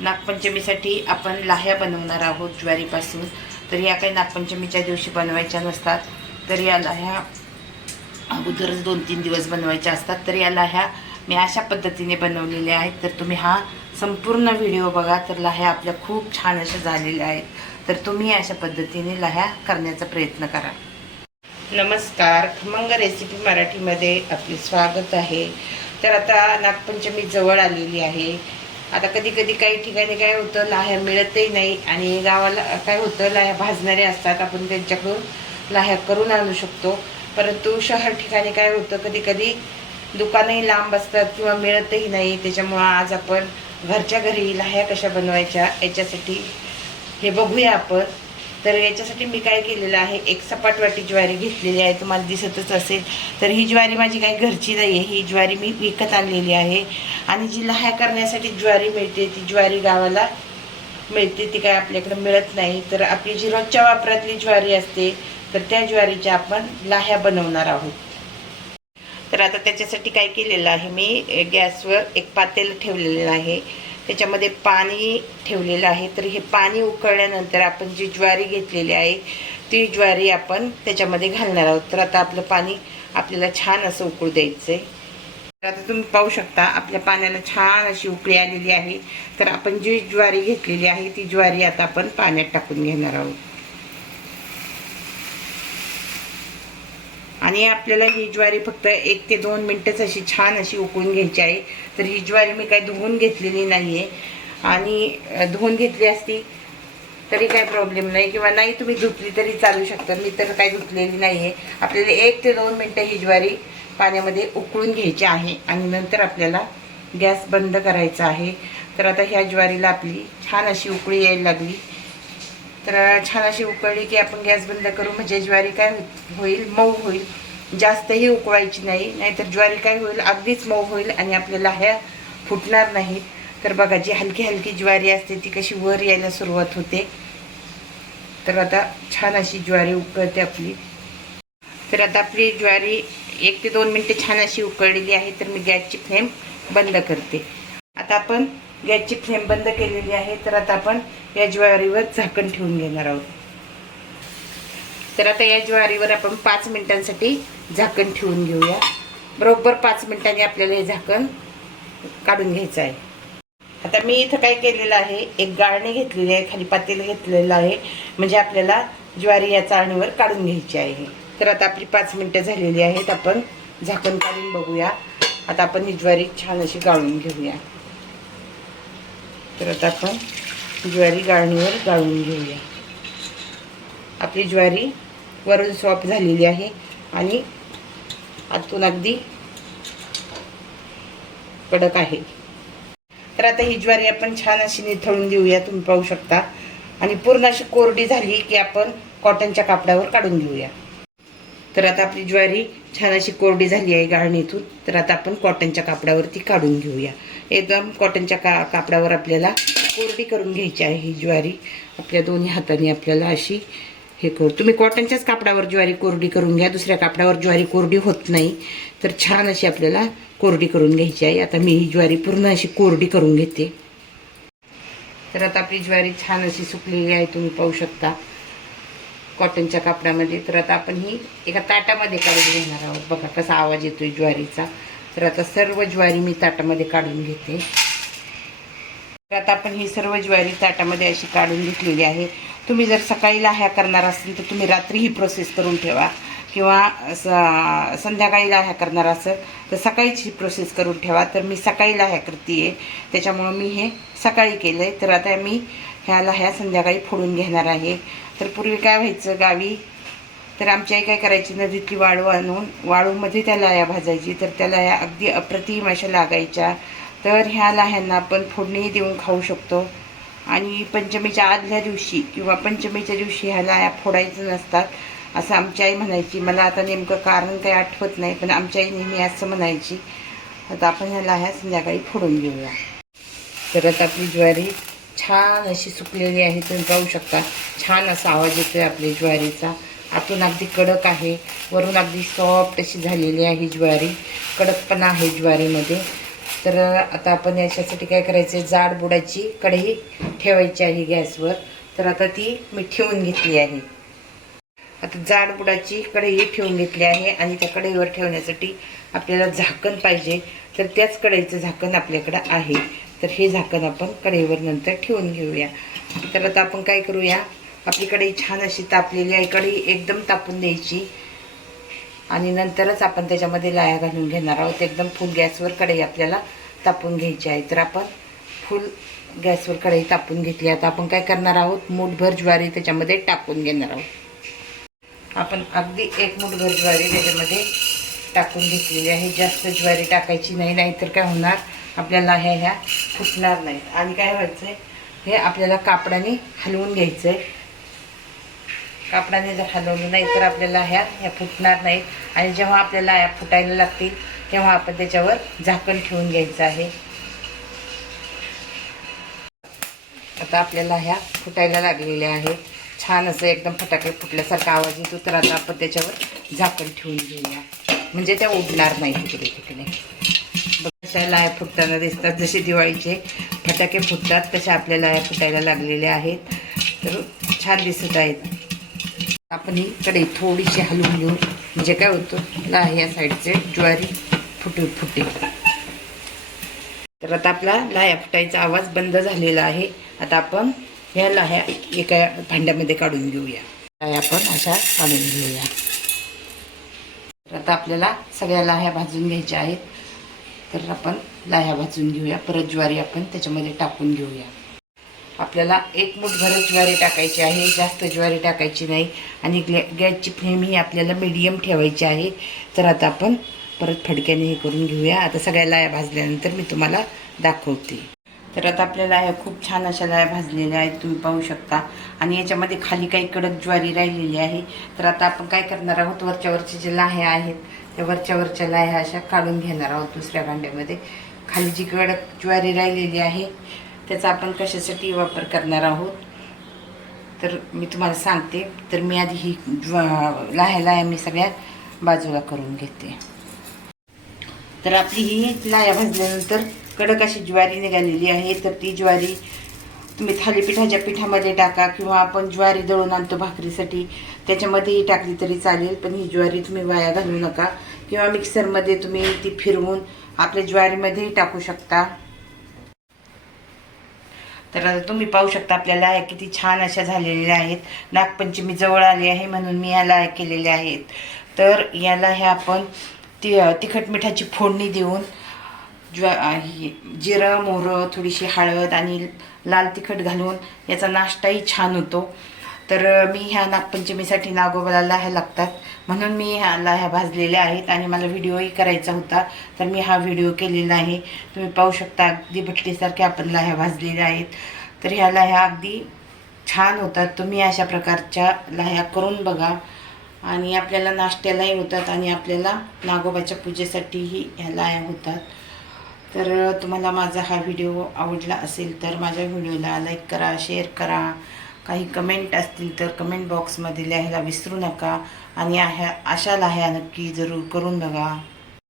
नागपंचमीसाठी आपण लाह्या बनवणार आहोत ज्वारीपासून. तर या काही नागपंचमीच्या दिवशी बनवायच्या नसतात. तर या लाह्या अगोदरच दोन तीन दिवस बनवायच्या असतात. तर या लाह्या मी अशा पद्धतीने बनवलेल्या आहेत. तर तुम्ही हा संपूर्ण व्हिडिओ बघा. तर लाह्या आपल्या खूप छान अशा झालेल्या आहेत. तर तुम्ही अशा पद्धतीने लाह्या करण्याचा प्रयत्न करा. नमस्कार. खमंग रेसिपी मराठीमध्ये आपले स्वागत आहे. तर आता नागपंचमी जवळ आलेली आहे. आता कधी कधी काही ठिकाणी काय होतं लाह्या मिळतही नाही आणि गावाला काय होतं लाह्या भाजणारे असतात आपण त्यांच्याकडून लाह्या करून आणू शकतो. परंतु शहर ठिकाणी काय होतं कधी कधी दुकानही लांब असतात किंवा मिळतही नाही. त्याच्यामुळं आज आपण घरच्या घरी लाह्या कशा बनवायच्या याच्यासाठी हे बघूया आपण. तर याच्यासाठी मी काय केलेलं आहे एक सपाट वाटी ज्वारी घेतलेली आहे तुम्हाला दिसतच असेल. तर ही ज्वारी माझी काही घरची नाही आहे ही ज्वारी मी विकत आणलेली आहे. आणि जी लहाय करण्यासाठी ज्वारी मिळते ती ज्वारी गावाला मिळते ती काय आपल्याकडे मिळत नाही. तर आपली जी रोजच्या वापरातली ज्वारी असते तर त्या ज्वारीच्या आपण लाह्या बनवणार आहोत. तर आता त्याच्यासाठी काय केलेलं आहे मी गॅसवर एक पातेल ठेवलेलं आहे. त्याच्यामध्ये पाणी ठेवलेलं आहे. तर हे पाणी उकळल्यानंतर आपण जी ज्वारी घेतलेली आहे ती ज्वारी आपण त्याच्यामध्ये घालणार आहोत. तर आता आपलं पाणी आपल्याला छान असं उकळू द्यायचं आहे तर आता तुम्ही पाहू शकता आपल्या पाण्याला छान अशी उकळी आलेली आहे. तर आपण जी ज्वारी घेतलेली आहे ती ज्वारी आता आपण पाण्यात टाकून घेणार आहोत. आणि आपल्याला ही ज्वारी फक्त एक ते दोन मिनटंच अशी छान अशी उकळून घ्यायची आहे. तर ही ज्वारी मी काही धुवून घेतलेली नाही आहे आणि धुवून घेतली असती तरी काय प्रॉब्लेम नाही. किंवा नाही तुम्ही धुतली तरी चालू शकता. मी तर काही धुतलेली नाही आहे आपल्याला एक ते दोन मिनटं ही ज्वारी पाण्यामध्ये उकळून घ्यायची आहे. आणि नंतर आपल्याला गॅस बंद करायचा आहे. तर आता ह्या ज्वारीला आपली छान अशी उकळी यायला लागली. तर छान अशी उकळली की आपण गॅस बंद करू. म्हणजे ज्वारी काय होईल मऊ होईल. जास्तही उकळायची नाही. नाहीतर ज्वारी काय होईल अगदीच मऊ होईल आणि आपल्याला ह्या फुटणार नाहीत तर बघा जी हलकी हलकी ज्वारी असते ती कशी वर यायला सुरुवात होते. तर आता छान अशी ज्वारी उकळते आपली. तर आता आपली ज्वारी एक ते दोन मिनटं छान अशी उकळलेली आहे. तर मी गॅसची फ्लेम बंद करते. आता आपण गॅसची फ्लेम बंद केलेली आहे तर आता आपण या ज्वारीवर झाकण ठेवून घेणार आहोत. तर आता या ज्वारीवर आपण पाच मिनिटांसाठी झाकण ठेवून घेऊया. बरोबर पाच मिनिटांनी आपल्याला हे झाकण काढून घ्यायचं आहे. आता मी इथं काय केलेलं आहे एक गाळणी घेतलेली आहे खाली पातेलं घेतलेलं आहे म्हणजे आपल्याला ज्वारी या चाळणीवर काढून घ्यायची आहे. तर आता आपली पाच मिनटं झालेली आहेत आपण झाकण काढून बघूया. आता आपण ही ज्वारी छान अशी गाळून घेऊया. तर आता आपण ज्वारी गाळणीवर गाळून घेऊया. आपली ज्वारी वरून सॉफ्ट झालेली आहे आणि आतून अगदी कडक आहे. तर आता ही ज्वारी आपण छान अशी निथळून देऊया तुम्ही पाहू शकता. आणि पूर्ण अशी कोरडी झाली की आपण कॉटनच्या कापडावर काढून घेऊया. तर आता आपली ज्वारी छान अशी कोरडी झाली आहे गाळणीतून. तर आता आपण कॉटनच्या कापडावरती काढून घेऊया. एकदम कॉटनच्या का कापडावर आपल्याला कोरडी करून घ्यायची आहे ही ज्वारी. आपल्या दोन्ही हाताने आपल्याला अशी हे करू. तुम्ही कॉटनच्याच कापडावर ज्वारी कोरडी करून घ्या. दुसऱ्या कापडावर ज्वारी कोरडी होत नाही. तर छान अशी आपल्याला कोरडी करून घ्यायची आहे. आता मी ही ज्वारी पूर्ण अशी कोरडी करून घेते. तर आता आपली ज्वारी छान अशी सुकलेली आहे. तुम्ही पाहू शकता कॉटनच्या कापडामध्ये. तर आता आपण ही एका ताटामध्ये काढून घेणार आहोत. बघा कसा आवाज येतोय ज्वारीचा. तर आता सर्व ज्वारी मी ताटामध्ये काढून घेते. तर आता आपण ही सर्व ज्वारी ताटामध्ये अशी काढून घेतलेली आहे. तुम्ही जर सकाळी लाह्या करणार असेल तर तुम्ही रात्री ही प्रोसेस करून ठेवा. किंवा स- संध्याकाळी लाह्या करणार असेल तर सकाळीच ही प्रोसेस करून ठेवा. तर मी सकाळी लाह्या करते आहे त्याच्यामुळं मी हे सकाळी केलं आहे तर आता मी ह्या लाह्या संध्याकाळी फोडून घेणार आहे. तर पूर्वी काय व्हायचं? गावी तर आमची आई काय करायची? नदीतली वाळू आणून वाळूमध्ये त्या लाया भाजायची. तर त्या लाह्या अगदी अप्रतिम अशा लागायच्या. तर ह्या लाह्यांना आपण फोडणीही देऊन खाऊ शकतो. आणि पंचमीच्या आदल्या दिवशी किंवा पंचमीच्या दिवशी ह्या लाया फोडायचं नसतात असं आमची आई म्हणायची. मला आता नेमकं कारण काही आठवत नाही पण आमची आई नेहमी असं म्हणायची. आता आपण ह्या लाह्या संध्याकाळी फोडून घेऊया. तर आता आपली ज्वारी छान अशी सुकलेली आहे तुम्ही पाहू शकता. छान असा आवाज येतोय आपल्या ज्वारीचा. आतून अगदी कडक आहे. वरून अगदी सॉफ्ट अशी झालेली आहे ज्वारी. कडकपणा आहे ज्वारीमध्ये. तर आता आपण याच्यासाठी काय करायचं जाड बुडाची कढई ठेवायची आहे गॅसवर. तर आता ती मी ठेवून घेतली आहे. आता जाड बुडाची कढई ठेवून घेतली आहे आणि त्या कढईवर ठेवण्यासाठी आपल्याला झाकण पाहिजे. तर त्याच कढईचं झाकण आपल्याकडं आहे. तर हे झाकण आपण कढईवर नंतर ठेवून घेऊया. तर आता आपण काय करूया? आपली कढई छान अशी तापलेली आहे. कढई एकदम तापून द्यायची. आणि नंतरच आपण त्याच्यामध्ये लाया घालून घेणार आहोत. एकदम फुल गॅसवर कढई आपल्याला तापून घ्यायची आहे. तर आपण फुल गॅसवर कढई तापून घेतली. आता आपण काय करणार आहोत? मूठभर ज्वारी त्याच्यामध्ये टाकून घेणार आहोत. आपण अगदी एक मूठभर ज्वारी त्याच्यामध्ये टाकून घेतलेली आहे. जास्त ज्वारी टाकायची नाही नाहीतर काय होणार? आपल्याला ह्या ह्या फुटणार नाहीत. आणि काय व्हायचं आहे हे आपल्याला कापडाने हलवून घ्यायचं आहे कापडाने जर हलवलं नाही तर आपल्याला ह्या ह्या फुटणार नाहीत. आणि जेव्हा आपल्याला ह्या फुटायला लागतील तेव्हा आपण त्याच्यावर झाकण ठेवून घ्यायचं आहे. आता आपल्याला ह्या फुटायला लागलेल्या आहेत. छान असं एकदम फटाके फुटल्यासारखा आवाज येतो तर आता आपण त्याच्यावर झाकण ठेवून घेऊया. म्हणजे त्या उडणार नाही तिकडे. तिकडे बघायला ह्या लाया फुटताना दिसतात. जसे दिवाळीचे फटाके फुटतात तशा आपल्याला ह्या फुटायला लागलेल्या आहेत. तर छान दिसत आहेत. आपण इकडे थोडीशी हलवून घेऊन म्हणजे काय होतं ला ह्या साईडचे ज्वारी फुटू फुटे. तर आता आपला लाह्या फुटायचा आवाज बंद झालेला आहे. आता आपण ह्या लाह्या एका भांड्यामध्ये काढून घेऊया. लाह्या आपण अशा काढून घेऊया. तर आता आपल्याला सगळ्या लाह्या भाजून घ्यायच्या आहेत. तर आपण लाह्या भाजून घेऊया. परत ज्वारी आपण त्याच्यामध्ये टाकून घेऊया. आपल्याला एक मूठ ज्वारी टाकायची आहे जास्त ज्वारी टाकायची नाही. आणि ग्लॅ गॅसची फ्लेम ही आपल्याला मीडियम ठेवायची आहे. तर आता आपण परत फडक्याने हे करून घेऊया. आता सगळ्या लाया भाजल्यानंतर मी तुम्हाला दाखवते. तर आता आपल्याला ह्या खूप छान अशा लाया भाजलेल्या आहेत तुम्ही पाहू शकता. आणि याच्यामध्ये खाली काही कडक ज्वारी राहिलेली आहे. तर आता आपण काय करणार आहोत? वरच्या वरचे जे लाह्या आहेत त्या वरच्या वरच्या लाह्या अशा काढून घेणार आहोत दुसऱ्या भांड्यामध्ये. खाली जी कडक ज्वारी राहिलेली आहे त्याचा आपण कशासाठी वापर करणार आहोत? तर मी तुम्हाला सांगते तर मी आधी ही ज्वा लाह्या लाह्या मी सगळ्या बाजूला करून घेते. तर आपली ही लाह्या भाजल्यानंतर कडक अशी ज्वारी निघालेली आहे तर ती ज्वारी तुम्ही थालीपीठाच्या पिठामध्ये टाका किंवा आपण ज्वारी दळून आणतो भाकरीसाठी त्याच्यामध्येही टाकली तरी चालेल पण ही ज्वारी तुम्ही वाया घालू नका. किंवा मिक्सरमध्ये तुम्ही ती फिरवून आपल्या ज्वारीमध्येही टाकू शकता. तर तुम्ही पाहू शकता आपल्याला किती छान अशा झालेल्या आहेत. नागपंचमी जवळ आली आहे म्हणून मी ह्याला केलेल्या आहेत. तर याला हे आपण ति तिखट मिठाची फोडणी देऊन ज्वा ही जिरं मोहरं थोडीशी हळद आणि लाल तिखट घालून याचा नाश्ताही छान होतो. तर मी ह्या नागपंचमीसाठी नागोबाला लाह्या लागतात. म्हणून मी ह्या लाह्या भाजलेल्या आहेत आणि मला व्हिडिओही करायचा होता. तर मी हा व्हिडिओ केलेला आहे. तुम्ही पाहू शकता अगदी भट्टीसारख्या आपण लाह्या भाजलेल्या आहेत. तर ह्या लाह्या अगदी छान होतात. तुम्ही अशा प्रकारच्या लाह्या करून बघा. आणि आपल्याला नाश्त्यालाही होतात आणि आपल्याला नागोबाच्या पूजेसाठीही ह्या लाह्या होतात. तर तुम्हाला माझा हा व्हिडिओ आवडला असेल तर माझ्या व्हिडिओला लाईक करा शेअर करा. काही कमेंट असतील तर कमेंट बॉक्समध्ये लिहायला विसरू नका. आणि ह्या अशा लाह्या नक्की जरूर करून बघा.